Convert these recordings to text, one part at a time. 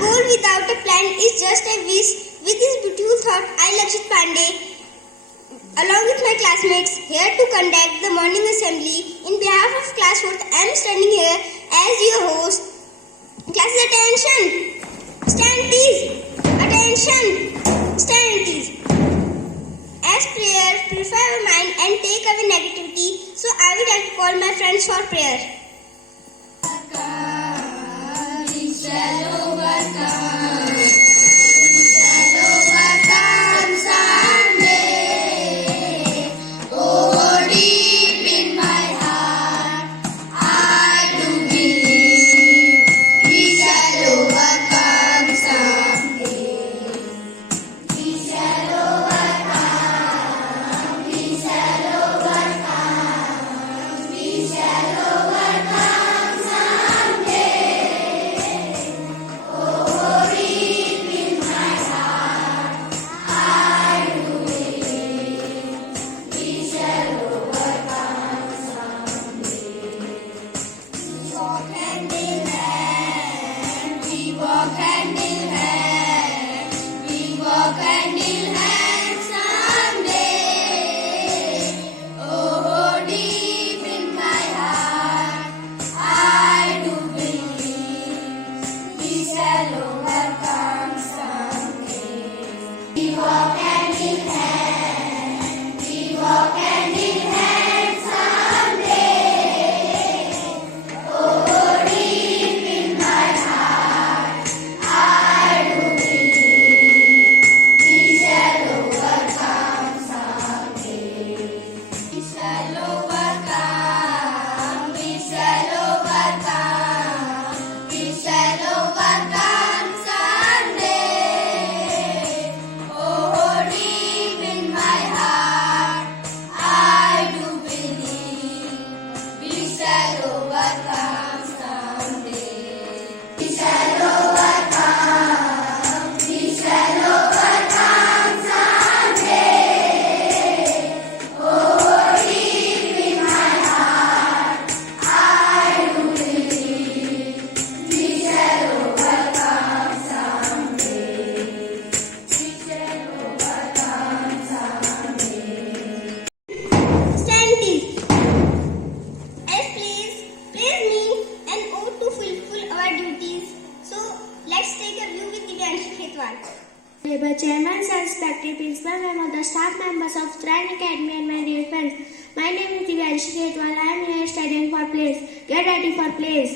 goal without a plan is just a wish. With this beautiful thought, I, Lakshit Pandey, along with my classmates, here to conduct the morning assembly. In behalf of class 4th, I am standing here as your host. Class attention! Stand please! Attention! Stand please! As prayer, purify our mind and take away negativity. So I would like to call my friends for prayer. Honorable Chairman, Sir, respected Principal, and other staff members of Trine Academy and my dear friends. My name is Divyanshi Khetwal. I am here studying for plays. Get ready for plays.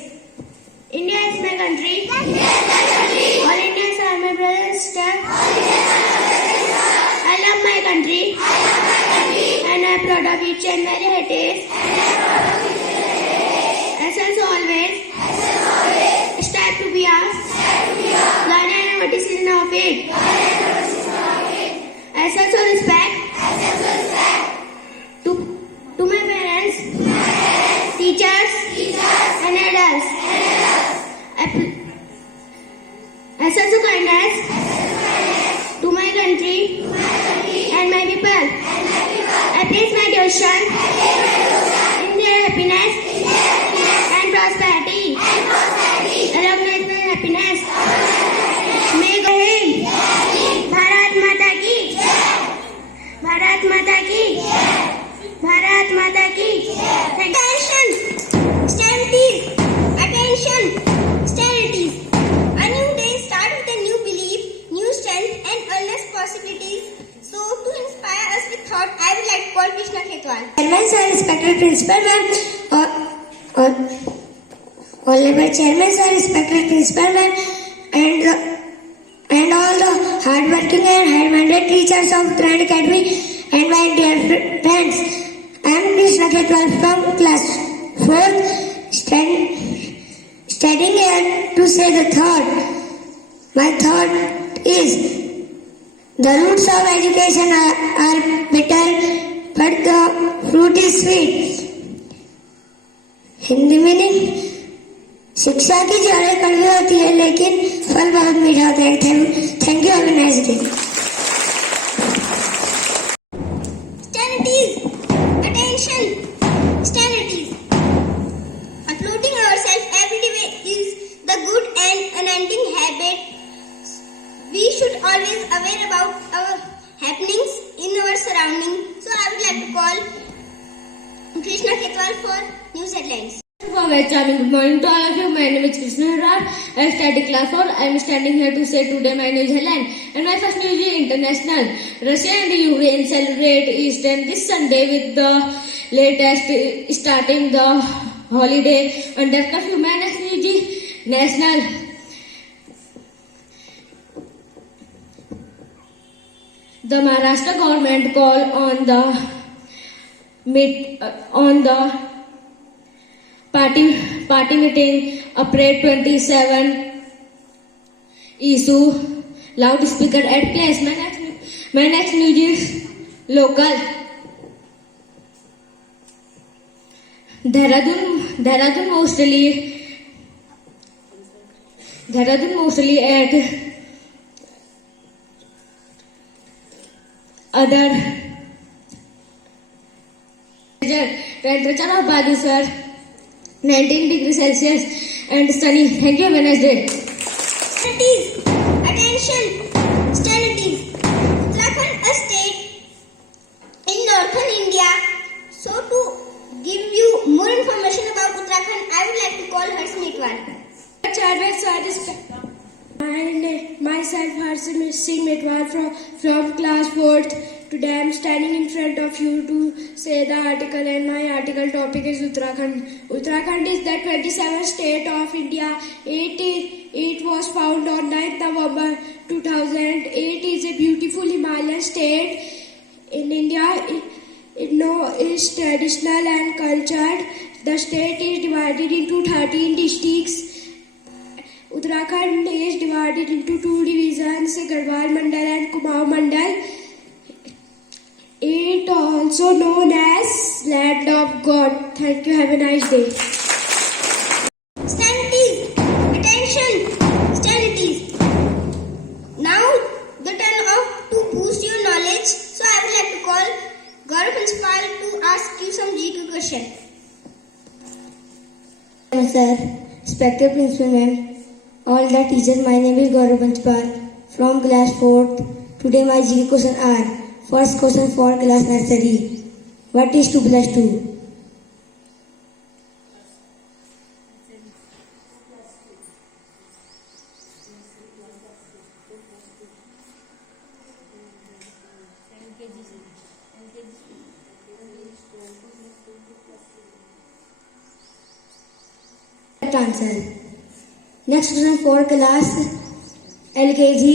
India is my country. All Indians are my brothers and sisters. I love my country. And I am proud of each and every heritage. As always, strive to be ours. Learn and notice is of it. I also respect to my parents, teachers, and elders. I also kindness to my country and my people. I place my devotion in their happiness and prosperity. I recognize my happiness. May go ahead. Bharat Mata ki. Bharat Mata ki. Bharat Mata ki. Attention! Stand please! Attention! Stand at ease. A new day starts with a new belief, new strength and endless possibilities. So to inspire us with thought, I would like to call Krishna Khetwal. Chairman, sir, respected principal, ma'am. Honorable Chairman, sir, respected principal, ma'am, and all the hard-working and high-minded teachers of Trine Academy and my dear friends. I am Krishna Khetwal from class 4th, studying here to say the thought. My thought is, the roots of education are bitter, but the fruit is sweet. Hindi meaning, शिक्षा की जड़ें कड़वी होती है लेकिन फल बहुत मीठा होता है. Thank you. Have a nice day. Stand at ease. Attention. Stand at ease. Uploading ourselves every day is the good and unending habit morning to all of you. My name is Krishna Hirar. I study class 4. I am standing here to say today my news headline. And my first news is international. Russia and Ukraine celebrate Easter this Sunday with the latest starting the holiday under curfew. My next news is national. The Maharashtra government call on the party meeting April 27 issue loudspeaker at place. My next news is local. Dehradun mostly at other temperature of Badisar 19 degrees Celsius and sunny. Thank you. Have a nice day. Studies. Attention. Studies. Uttarakhand, a state in northern India. So to give you more information about Uttarakhand, I would like to call Harsh Mitwal. Myself Harsh Singh Mitwal from class 4th. Today I am standing in front of you to say the article, and my article topic is Uttarakhand. Uttarakhand is the 27th state of India. It was found on 9th November 2000. It is a beautiful Himalayan state in India. It is traditional and cultured. The state is divided into 13 districts. Uttarakhand is divided into 2 divisions, Garhwal Mandal and Kumaon Mandal. It also known as Land of God. Thank you. Have a nice day. Studies. Attention. Studies. Now the turn of to boost your knowledge. So I would like to call Gaurav Principal to ask you some GQ question. Sir, respected principal ma'am, all the teachers, my name is Gaurav Principal from class 4th. Today my GK question are: first question for class nursery. What is 2 plus 2? Correct answer. Next question for class LKG.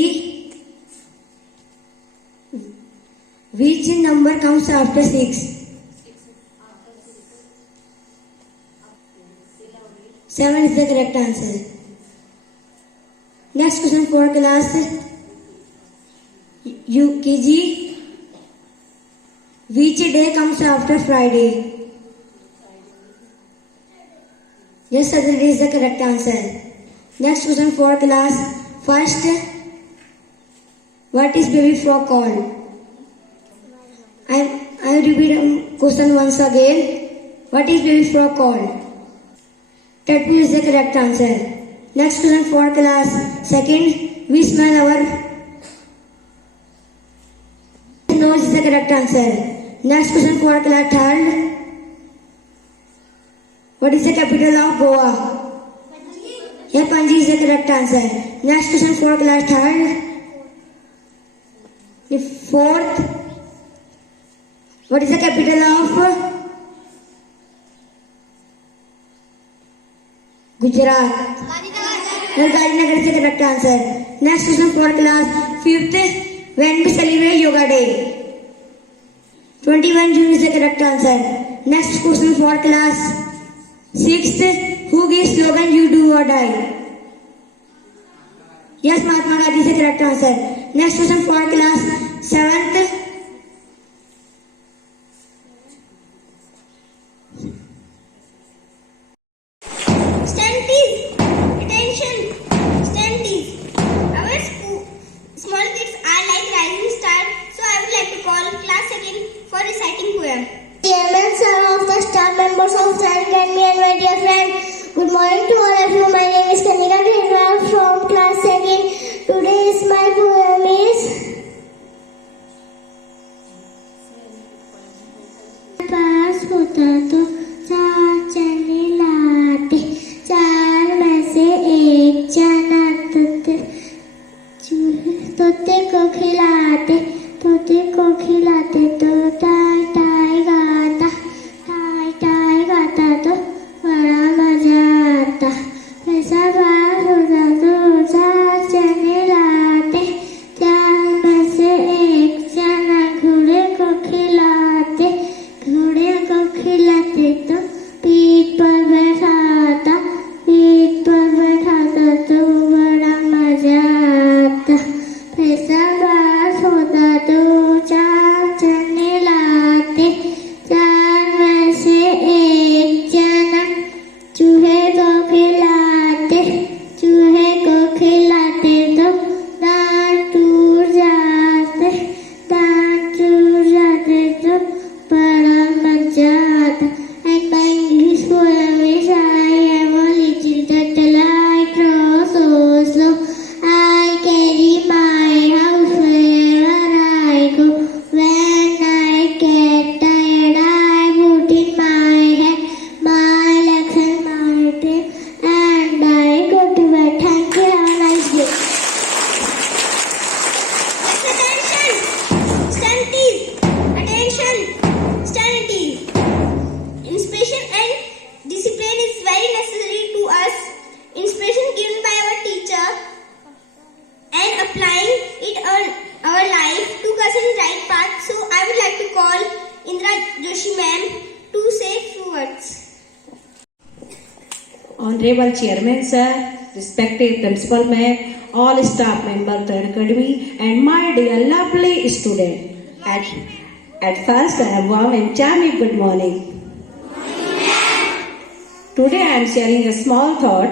Which number comes after 6? 7 is the correct answer. Next question for class UKG. Which day comes after Friday? Yes, Saturday is the correct answer. Next question for class first. What is baby frog called? I repeat question once again. What is baby frog called? Tadpole is the correct answer. Next question for class second. We smell our nose is the correct answer. Next question for class third. What is the capital of Goa? Yeah, Panji is the correct answer. Next question for class third. The fourth. What is the capital of Gujarat? Gandhinagar is the correct answer. Next question for class fifth. When we celebrate Yoga Day? 21 June is the correct answer. Next question for class sixth. Who gives slogan "You do or die"? Yes, Mahatma Gandhi is the correct answer. Next question for class seventh. Studies. Attention. Studies. Our small kids are like rising star. So I would like to call class second for reciting poem. Chairman, sir of the staff members of Science Academy and my dear friend. Good morning to all of you. My name is Kanika Greenwell from class 2nd. Today's my poem is पास होता तो चार चने लाते चार सवार होता तो चार चने लाते, चार में से एक चना घोड़े को खिलाते, घोड़े को खिलाते तो पीठ पर बैठाता, पीठ पर बैठाता तो बड़ा मजा आता। फिर सवार होता तो चार चने लाते, चार में से एक चना चूहे को खिलाते, चूहे को खिलाते तो दांत टूट जाते, दांत टूट जाते तो बड़ा मजा आता। And my English poem is I am a little turtle, I grow so slow, I carry my house wherever I go. When I get tired, I put in my hand, my legs and my tail, and I go to bed. Thank you. Have a nice day. Attention! Stand at ease. Attention! Stand at ease. Inspiration and discipline is very necessary to us. Inspiration given by our teacher and applying it on our life took us in the right path. So I would like to call Indra Joshi ma'am to say few words. Honorable Chairman Sir, respected Principal Ma'am, all staff members of the Academy, and my dear lovely student. At first, a warm and charming good morning. Today I am sharing a small thought.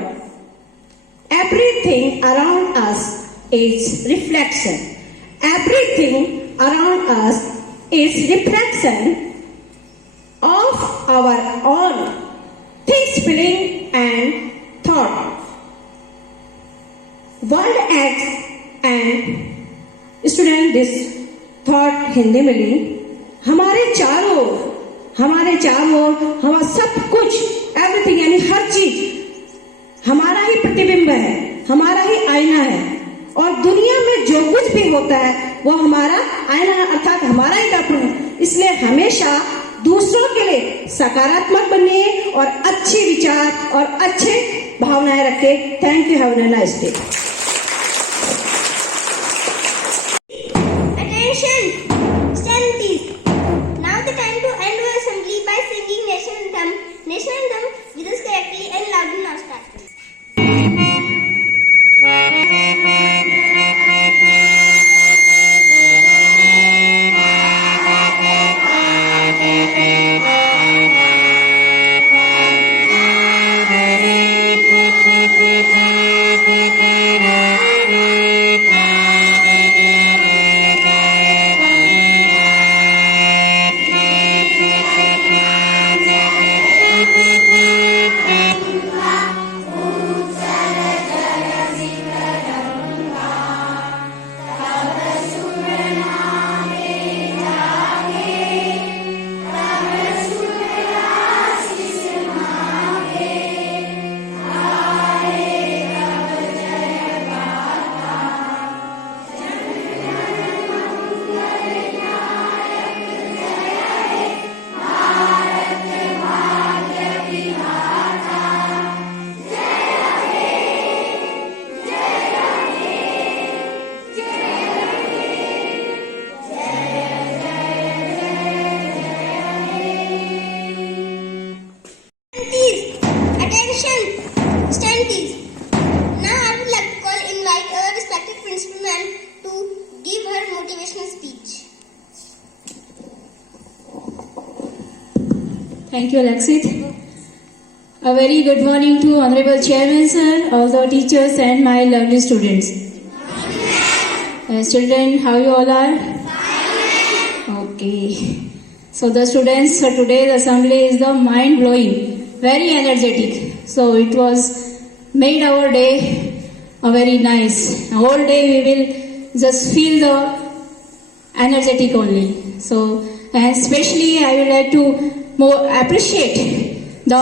Everything around us is reflection. Everything around us is reflection of our own things, feeling and thought. World acts and student this thought Hindi में ली। हमारे चारों हमारा सब कुछ everything यानी हर चीज हमारा ही प्रतिबिंब है, हमारा ही आईना है, और दुनिया में जो कुछ भी होता है वो हमारा आईना है, अर्थात हमारा ही दर्पण है। इसलिए हमेशा दूसरों के लिए सकारात्मक बनिए और अच्छे विचार और अच्छे भावनाएं रखें। Thank you. Have a nice day. Attention! Stand at ease. Now the time to end our assembly by singing national anthem. National anthem with us correctly and loudly now start. Thank you, Alexit. A very good morning to Honorable Chairman Sir, all the teachers and my lovely students. Children, how you all are? Okay. So the students, so today's assembly is the mind-blowing, very energetic. So it was made our day a very nice. All day we will just feel the energetic only. So, and especially I would like to more appreciate the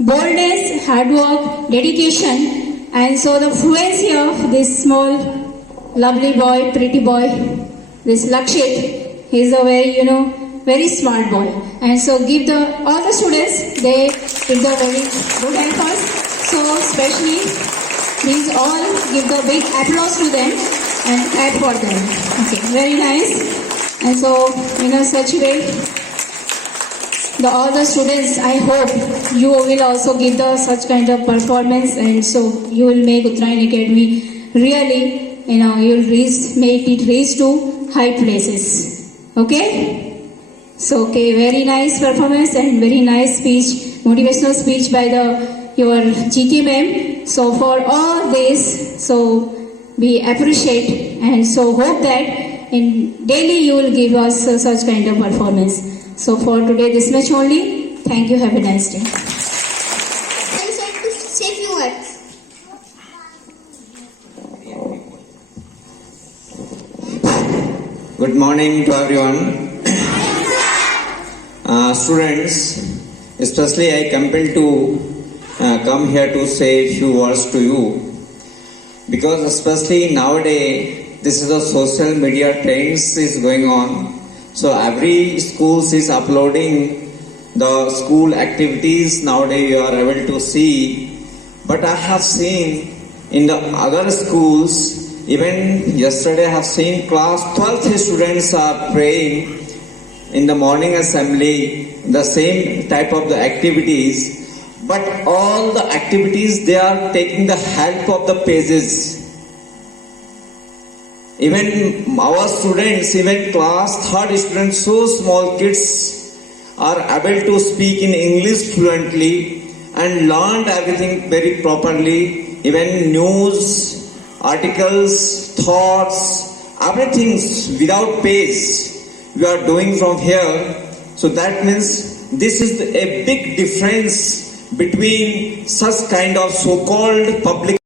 boldness, hard work, dedication, and so the fluency of this small, lovely boy, pretty boy, this Lakshit. He is a very, very smart boy. And so give all the students, they give the very good hand first. So especially, please all give the big applause to them and clap for them. Okay, very nice. And so in a such way, all the students, I hope you will also give the such kind of performance, and so you will make Uttarayan Academy really, you will make it reach to high places. Okay? So, okay, very nice performance and very nice speech, motivational speech by your GK ma'am. So for all this, so we appreciate and so hope that in daily you will give us such kind of performance. So for today this much only. Thank you. Have a nice day. I'm said to say few words. Good morning to everyone. Students, especially I compelled to come here to say a few words to you, because especially nowadays this is a social media trends is going on. So every school is uploading the school activities nowadays you are able to see. But I have seen in the other schools, even yesterday I have seen class 12th students are praying in the morning assembly, the same type of the activities. But all the activities they are taking the help of the pages. Even our students, even class 3rd students, so small kids are able to speak in English fluently and learned everything very properly. Even news, articles, thoughts, everything without page we are doing from here. So that means this is a big difference between such kind of so-called public